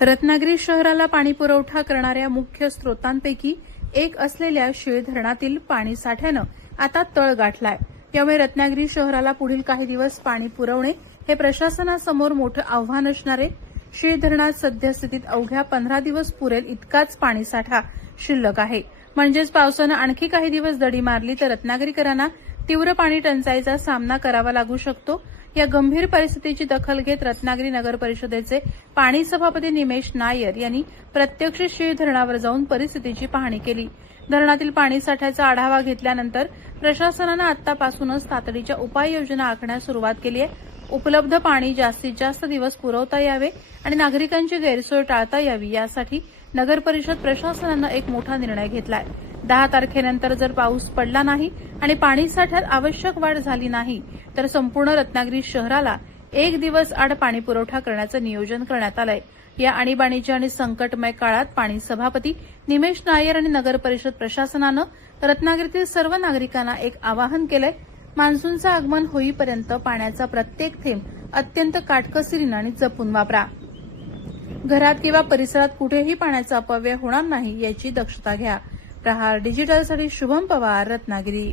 रत्नागिरी शहराला पाणी पुरवठा करणाऱ्या मुख्य स्रोतांपैकी एक असलेल्या शीळ धरणातील पाणी साठ्यानं आता तळ गाठलाय। यामुळे रत्नागिरी शहराला पुढील काही दिवस पाणी पुरवणे हे प्रशासनासमोर मोठं आव्हान असणार आहे। शीळ धरणात सद्यस्थितीत अवघ्या 15 दिवस पुरेल इतकाच पाणीसाठा शिल्लक आहे। म्हणजेच पावसानं आणखी काही दिवस दडी मारली तर रत्नागिरीकरांना तीव्र पाणी टंचाईचा सामना करावा लागू शकतो। या गंभीर परिस्थितीची दखल घेत रत्नागिरी नगर परिषदेचे पाणी सभापती निमेश नायर यांनी प्रत्यक्ष शीळ धरणावर जाऊन परिस्थितीची पाहणी केली। धरणातील पाणी साठ्याचा आढावा घेतल्यानंतर प्रशासनानं आतापासूनच तातडीच्या उपाययोजना आखण्यास सुरुवात केली आहे। उपलब्ध पाणी जास्तीत जास्त दिवस पुरवता यावे आणि नागरिकांची गैरसोय टाळता यावी यासाठी नगर परिषद प्रशासनानं एक मोठा निर्णय घेतलाय। 10 तारखेनंतर जर पाऊस पडला नाही आणि पाणी साठ्यात आवश्यक वाढ झाली नाही तर संपूर्ण रत्नागिरी शहराला 1 दिवस आड पाणी पुरवठा करण्याचं नियोजन करण्यात आलंय। या आणीबाणीच्या आणि संकटमय काळात पाणी सभापती निमेश नायर आणि नगर परिषद प्रशासनानं रत्नागिरीतील सर्व नागरिकांना एक आवाहन केलंय। मान्सूनचं आगमन होईपर्यंत पाण्याचा प्रत्येक थेंब अत्यंत काटकसरीनं आणि जपून वापरा। घरात किंवा परिसरात कुठेही पाण्याचा अपव्यय होणार नाही याची दक्षता घ्या। प्रहार डिजिटलसाठी शुभम पवार, रत्नागिरी।